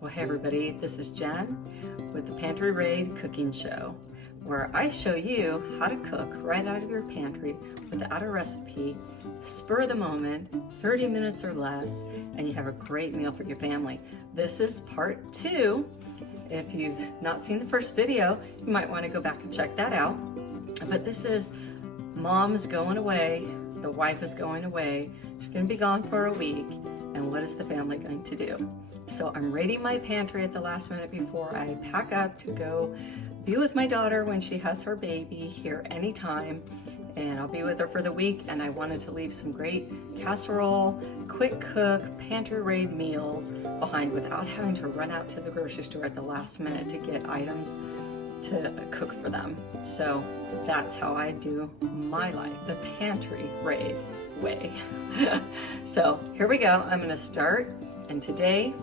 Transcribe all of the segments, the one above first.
Well, hey everybody, this is Jen with the Pantry Raid Cooking Show, where I show you how to cook right out of your pantry without a recipe, spur of the moment, 30 minutes or less, and you have a great meal for your family. This is part 2. If you've not seen the first video, you might want to go back and check that out. But this is mom is going away, the wife is going away, she's going to be gone for a week, and what is the family going to do? So I'm raiding my pantry at the last minute before I pack up to go be with my daughter when she has her baby here anytime, and I'll be with her for the week, and I wanted to leave some great casserole, quick cook, pantry raid meals behind without having to run out to the grocery store at the last minute to get items to cook for them. So that's how I do my life, the pantry raid way. So here we go. I'm going to start, and today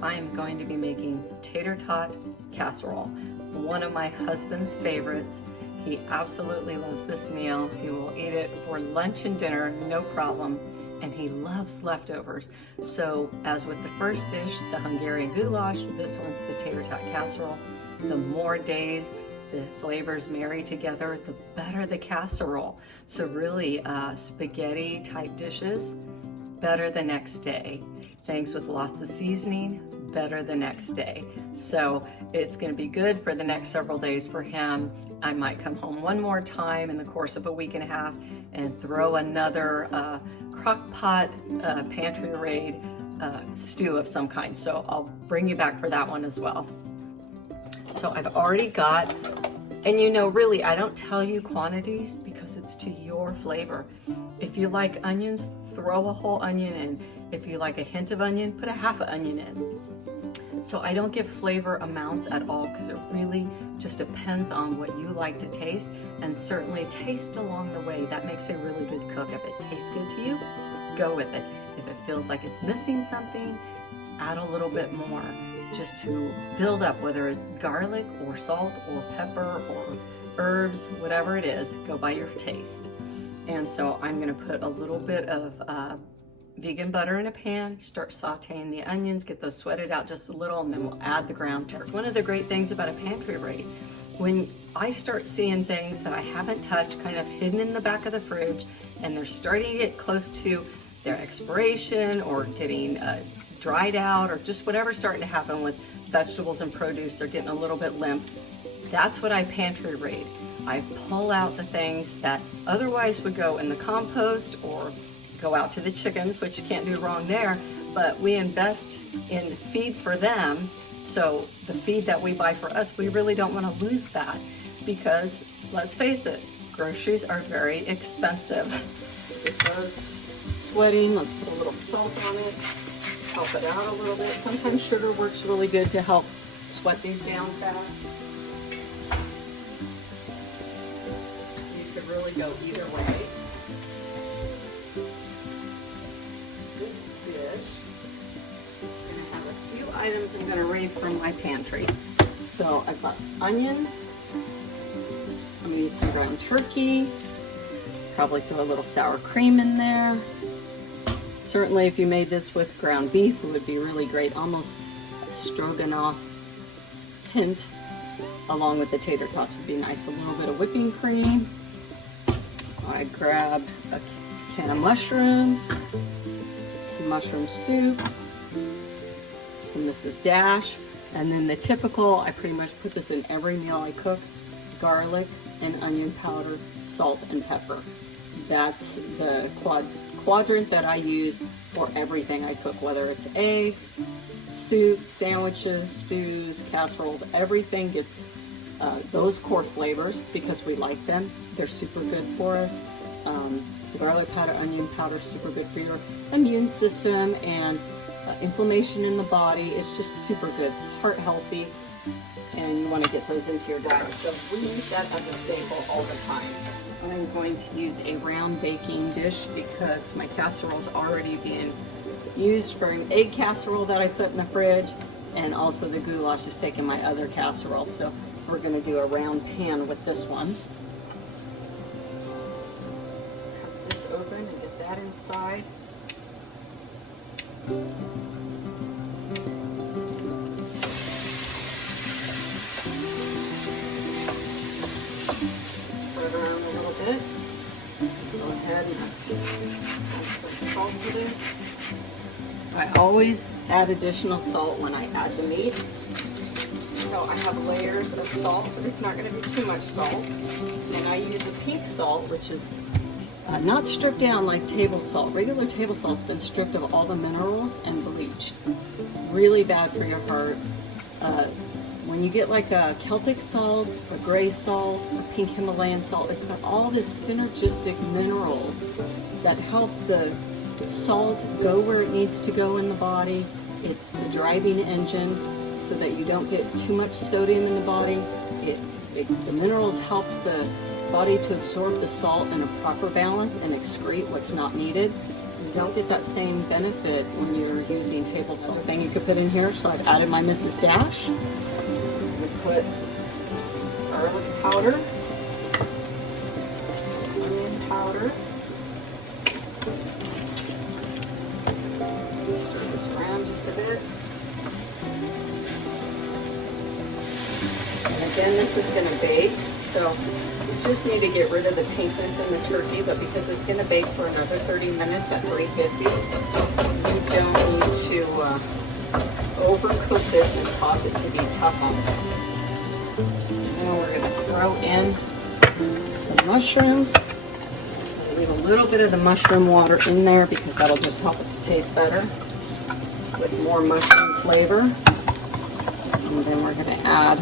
I am going to be making tater-tot casserole, one of my husband's favorites. He absolutely loves this meal. He will eat it for lunch and dinner, no problem, and he loves leftovers. So as with the first dish, the Hungarian goulash, this one's the tater-tot casserole. The more days the flavors marry together, the better the casserole. So really, spaghetti type dishes, better the next day. Things with lots of seasoning, better the next day. So it's going to be good for the next several days for him. I might come home one more time in the course of a week and a half and throw another crock pot pantry raid stew of some kind. So I'll bring you back for that one as well. So I've already got, and you know, really, I don't tell you quantities because it's to your flavor. If you like onions, throw a whole onion in. If you like a hint of onion, put a half an onion in. So I don't give flavor amounts at all because it really just depends on what you like to taste, and certainly taste along the way. That makes a really good cook. If it tastes good to you, go with it. If it feels like it's missing something, add a little bit more just to build up, whether it's garlic or salt or pepper or herbs, whatever it is, go by your taste. And so I'm going to put a little bit of vegan butter in a pan, start sauteing the onions, get those sweated out just a little, and then we'll add the ground turkey. One of the great things about a pantry raid, when I start seeing things that I haven't touched kind of hidden in the back of the fridge, and they're starting to get close to their expiration or getting dried out, or just whatever's starting to happen with vegetables and produce, they're getting a little bit limp, that's what I pantry raid. I pull out the things that otherwise would go in the compost or go out to the chickens, which you can't do wrong there, but we invest in feed for them. So the feed that we buy for us, we really don't want to lose that, because let's face it, groceries are very expensive. Get those sweating, let's put a little salt on it, help it out a little bit. Sometimes sugar works really good to help sweat these down fast. You could really go either way. This dish, I'm going to have a few items I'm going to raid from my pantry. So I've got onions. I'm going to use some ground turkey. Probably throw a little sour cream in there. Certainly if you made this with ground beef, it would be really great, almost a stroganoff hint, along with the tater tots would be nice. A little bit of whipping cream. I grabbed a can of mushrooms, some mushroom soup, some Mrs. Dash, and then the typical, I pretty much put this in every meal I cook, garlic and onion powder, salt and pepper. That's the quadrant that I use for everything I cook, whether it's eggs, soup, sandwiches, stews, casseroles, everything gets those core flavors because we like them. They're super good for us. The garlic powder, onion powder, super good for your immune system and inflammation in the body. It's just super good. It's heart healthy, and you want to get those into your diet. So we use that as a staple all the time. I'm going to use a round baking dish because my casserole's already being used for an egg casserole that I put in the fridge, and also the goulash is taking my other casserole. So we're going to do a round pan with this one. Cut this open and get that inside. to this. I always add additional salt when I add the meat. So I have layers of salt. It's not going to be too much salt. And I use the pink salt, which is not stripped down like table salt. Regular table salt's been stripped of all the minerals and bleached. Really bad for your heart. When you get like a Celtic salt, a gray salt, a pink Himalayan salt, it's got all this synergistic minerals that help the salt go where it needs to go in the body. It's the driving engine so that you don't get too much sodium in the body. The minerals help the body to absorb the salt in a proper balance and excrete what's not needed. You don't get that same benefit when you're using table salt. Thing you could put in here, so I've added my Mrs. Dash. We put garlic powder, onion powder. Stir this around just a bit. And again, this is going to bake, so you just need to get rid of the pinkness in the turkey, but because it's going to bake for another 30 minutes at 350, you don't need to overcook this and cause it to be tough on it. Now we're going to throw in some mushrooms. Leave a little bit of the mushroom water in there because that'll just help it to taste better with more mushroom flavor. And then we're going to add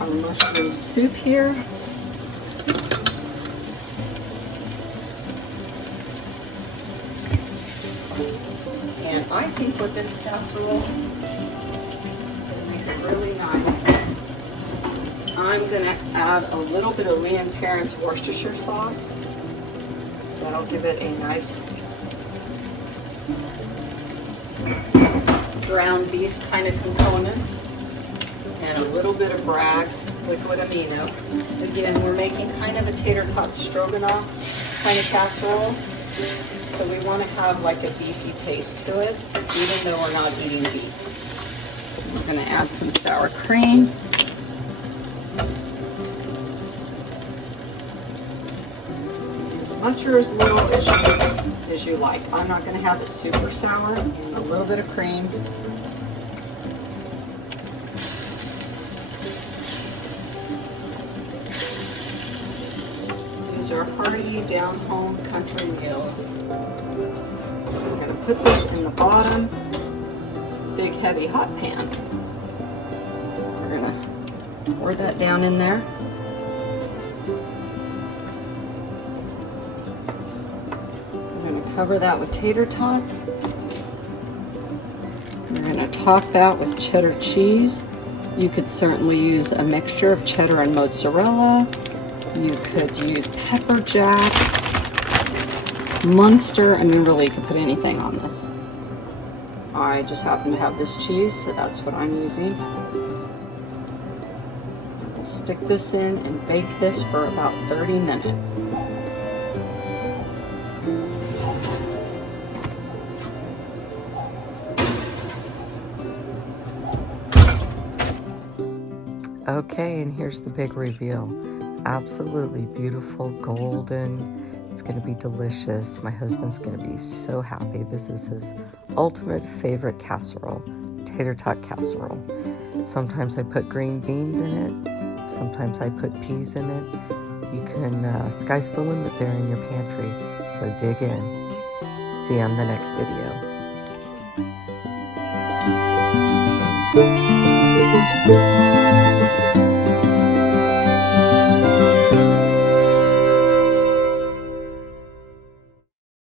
our mushroom soup here. And I think with this casserole, to make it really nice, I'm going to add a little bit of Lee & Perrins Worcestershire sauce. That'll give it a nice ground beef kind of component. And a little bit of Bragg's liquid amino. Again, we're making kind of a tater-tot stroganoff kind of casserole. So we want to have like a beefy taste to it, even though we're not eating beef. We're going to add some sour cream. As much or as little as you like. I'm not going to have it super sour. A little bit of cream. These are hearty, down-home country meals. So we're going to put this in the bottom big, heavy, hot pan. So we're going to pour that down in there. We're going to cover that with tater tots. We're going to top that with cheddar cheese. You could certainly use a mixture of cheddar and mozzarella. You could use pepper jack, Munster. I mean, really, you could put anything on this. I just happen to have this cheese, so that's what I'm using. We'll stick this in and bake this for about 30 minutes. Okay, and here's the big reveal. Absolutely beautiful, golden. It's going to be delicious. My husband's going to be so happy. This is his ultimate favorite casserole, tater tot casserole. Sometimes I put green beans in it. Sometimes I put peas in it. You can, sky's the limit there in your pantry. So dig in. See you on the next video.